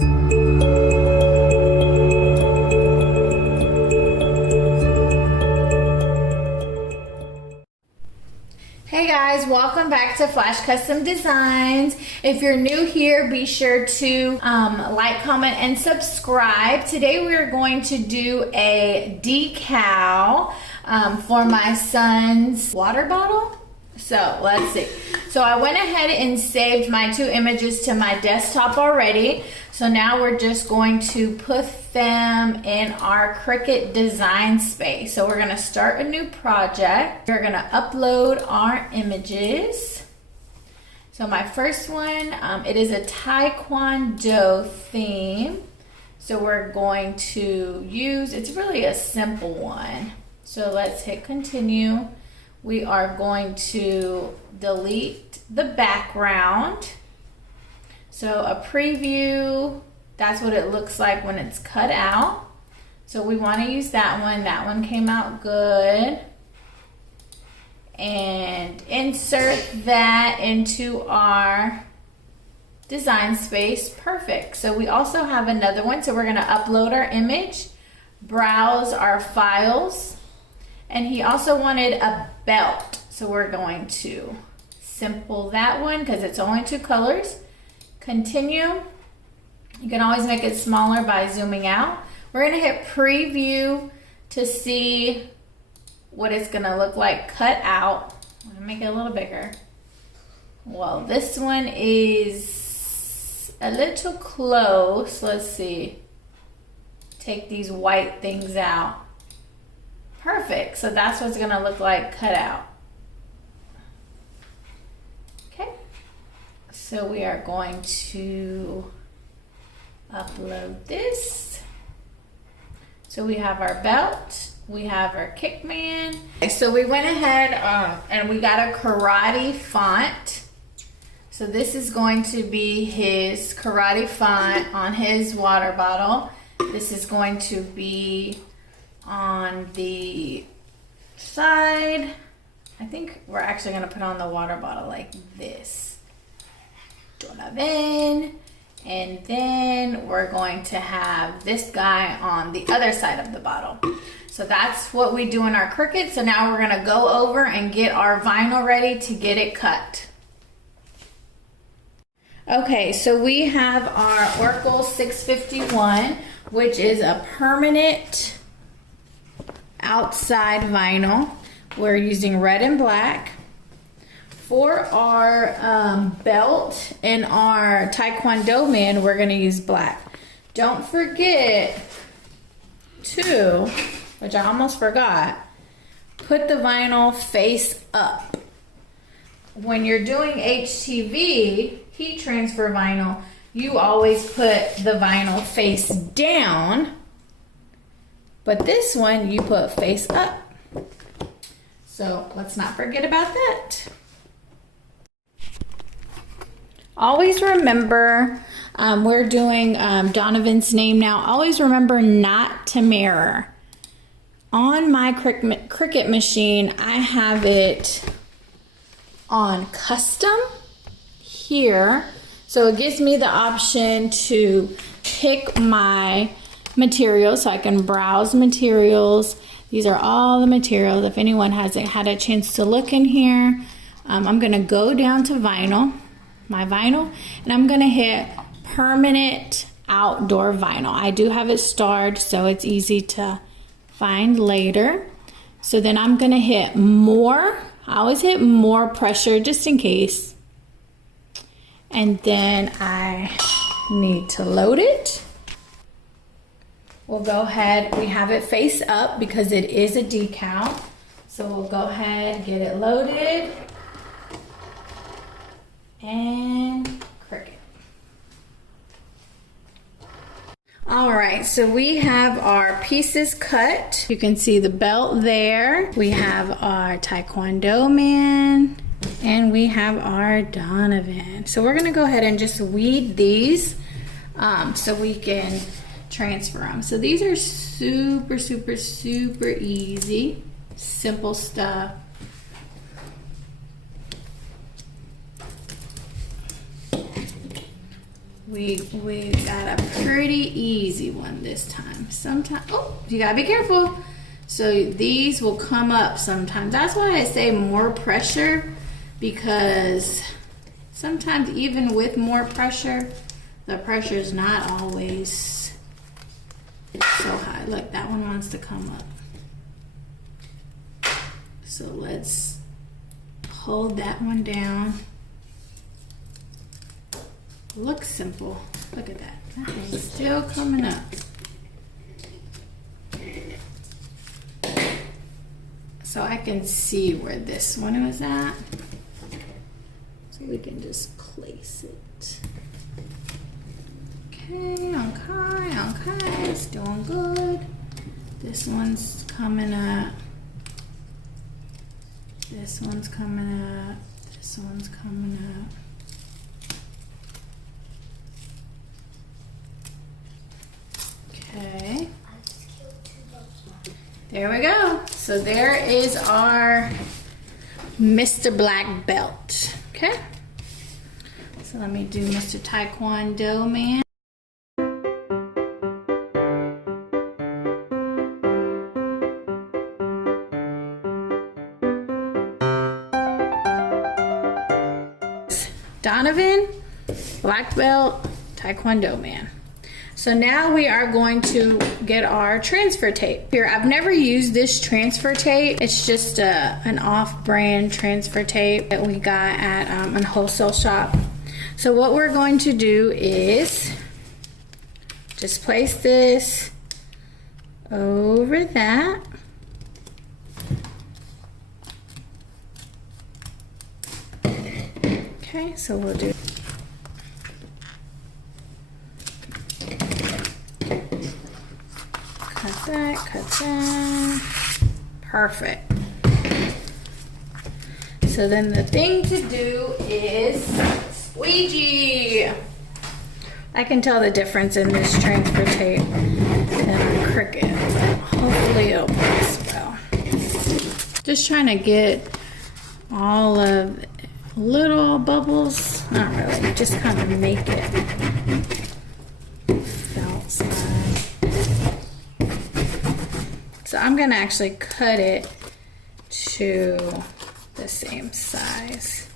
Hey guys, welcome back to Flash Custom Designs. If you're new here, be sure to like, comment, and subscribe. Today we're going to do a decal for my son's water bottle. So let's see. So I went ahead and saved my 2 images to my desktop already. So now we're just going to put them in our Cricut design space. So we're gonna start a new project. We're gonna upload our images. So my first one, it is a Taekwondo theme. So we're going to use, it's really a simple one. So let's hit continue. We are going to delete the background. So a preview, that's what it looks like when it's cut out. So we want to use that one. That one came out good. And insert that into our design space. Perfect. So we also have another one. So we're going to upload our image, browse our files. And he also wanted a belt. So we're going to simple that one because it's only 2 colors. Continue. You can always make it smaller by zooming out. We're going to hit preview to see what it's going to look like cut out. I'm going to make it a little bigger. Well, this one is a little close. Let's see. Take these white things out. Perfect. So that's what it's going to look like cut out. Okay. So we are going to upload this. So we have our belt, we have our Kickman. So we went ahead and we got a karate font. So this is going to be his karate font on his water bottle. This is going to be on the side. I think we're actually going to put on the water bottle like this. And then we're going to have this guy on the other side of the bottle. So that's what we do in our Cricut. So now we're gonna go over and get our vinyl ready to get it cut. Okay, so we have our Oracle 651, which is a permanent outside vinyl. We're using red and black. For our belt and our Taekwondo man, we're gonna use black. Don't forget to, which I almost forgot, put the vinyl face up. When you're doing HTV, heat transfer vinyl, you always put the vinyl face down, but this one you put face up. So let's not forget about that. Always remember, we're doing Donovan's name now. Always remember not to mirror. On my Cricut machine, I have it on custom here. So it gives me the option to pick my materials so I can browse materials. These are all the materials. If anyone hasn't had a chance to look in here, I'm gonna go down to vinyl. My vinyl, and I'm gonna hit permanent outdoor vinyl. I do have it starred so it's easy to find later. So then I'm gonna hit more. I always hit more pressure just in case. And then I need to load it. We'll go ahead, we have it face up because it is a decal. So we'll go ahead and get it loaded. And Cricut. All right, so we have our pieces cut. You can see the belt there. We have our Taekwondo man and we have our Donovan. So we're gonna go ahead and just weed these so we can transfer them. So these are super, super, super easy, simple stuff. we got a pretty easy one this time. Sometimes, oh, you gotta be careful. So these will come up sometimes. That's why I say more pressure, because sometimes even with more pressure, the pressure is not always so high. Look, that one wants to come up. So let's hold that one down. Looks simple. Look at that. That thing's still coming up. So I can see where this one was at. So we can just place it. Okay, it's doing good. This one's coming up. This one's coming up. This one's coming up. Okay. There we go. So there is our Mr. Black Belt. Okay. So let me do Mr. Taekwondo Man. Donovan, Black Belt, Taekwondo Man. So now we are going to get our transfer tape. Here, I've never used this transfer tape. It's just an off-brand transfer tape that we got at a wholesale shop. So what we're going to do is just place this over that. Okay, so we'll do cut that. Perfect. So then the thing to do is squeegee. I can tell the difference in this transfer tape and Cricut. Hopefully it'll place well. Just trying to get all of little bubbles. Not really, just kind of make it felt size. So I'm gonna actually cut it to the same size.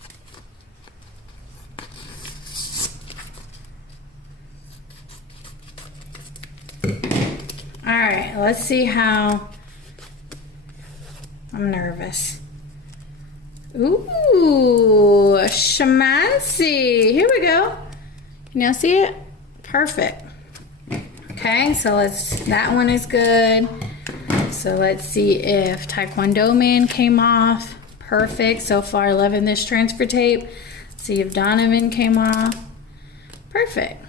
All right, let's see how, I'm nervous. Ooh, shamancy. Here we go. Can y'all see it? Perfect. Okay, so that one is good. So let's see if Taekwondo Man came off. Perfect. So far, loving this transfer tape. See if Donovan came off. Perfect.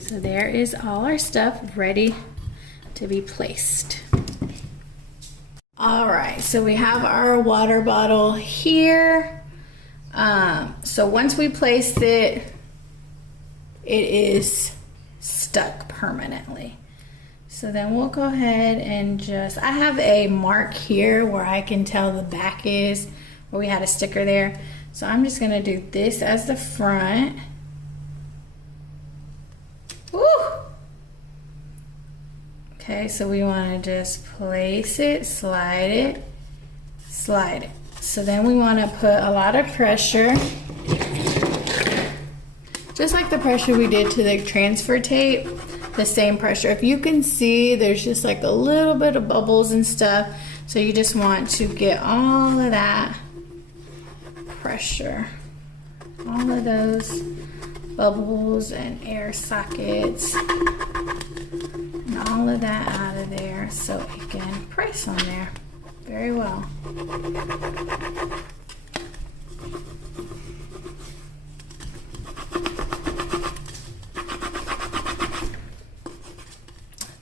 So there is all our stuff ready to be placed. All right, so we have our water bottle here. So once we place it, it is stuck permanently. So then we'll go ahead and I have a mark here where I can tell the back is, where we had a sticker there. So I'm just gonna do this as the front. Woo! Okay, so we wanna just place it, slide it, slide it. So then we wanna put a lot of pressure, just like the pressure we did to the transfer tape. The same pressure. If you can see, there's just like a little bit of bubbles and stuff. So you just want to get all of that pressure, all of those bubbles and air sockets, and all of that out of there so it can press on there very well.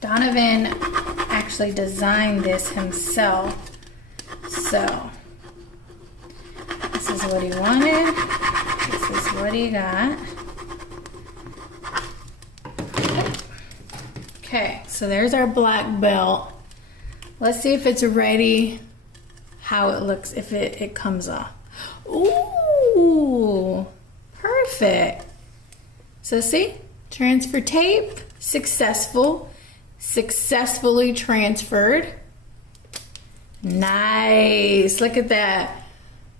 Donovan actually designed this himself, so this is what he wanted, this is what he got. Okay, so there's our black belt. Let's see if it's ready, how it looks, if it comes off. Ooh, perfect. So see, transfer tape, successfully transferred. Nice, look at that.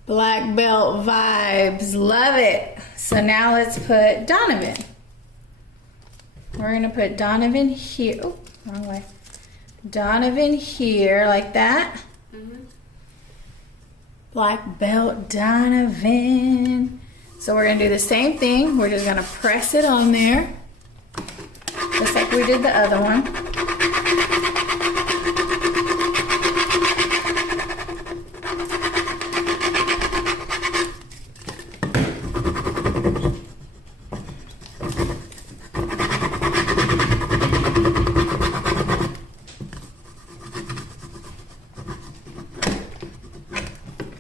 Black belt vibes, love it. So now let's put Donovan. We're gonna put Donovan here, oh, wrong way. Donovan here, like that. Black belt Donovan. So we're gonna do the same thing. We're just gonna press it on there, just like we did the other one.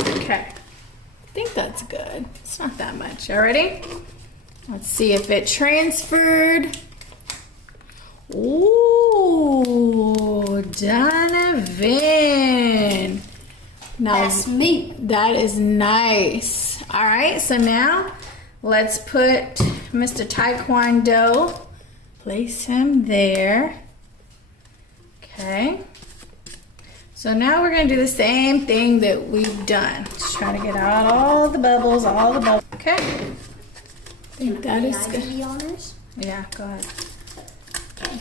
Okay, I think that's good. It's not that much. All ready? Let's see if it transferred. Ooh, Donovan. Now, That's me. That is nice. All right, so now let's put Mr. Taekwondo. Place him there. Okay. So now we're going to do the same thing that we've done. Just try to get out all the bubbles, Okay. I think that is good. Be honest. Yeah, go ahead.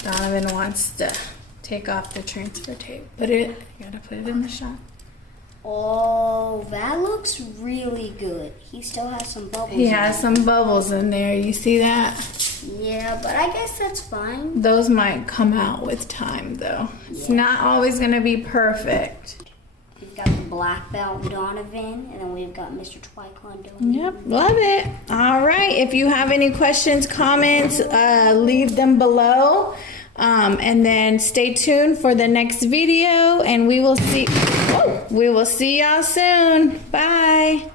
Donovan wants to take off the transfer tape. You gotta put it in the shot. Oh, that looks really good. He still has some bubbles. He has some bubbles in there. You see that? Yeah, but I guess that's fine. Those might come out with time, though. It's not always gonna be perfect. We've got the black belt Donovan, and then we've got Mr. Taekwondo. Yep, love it. All right, if you have any questions, comments, leave them below. And then stay tuned for the next video, and we will see y'all soon. Bye.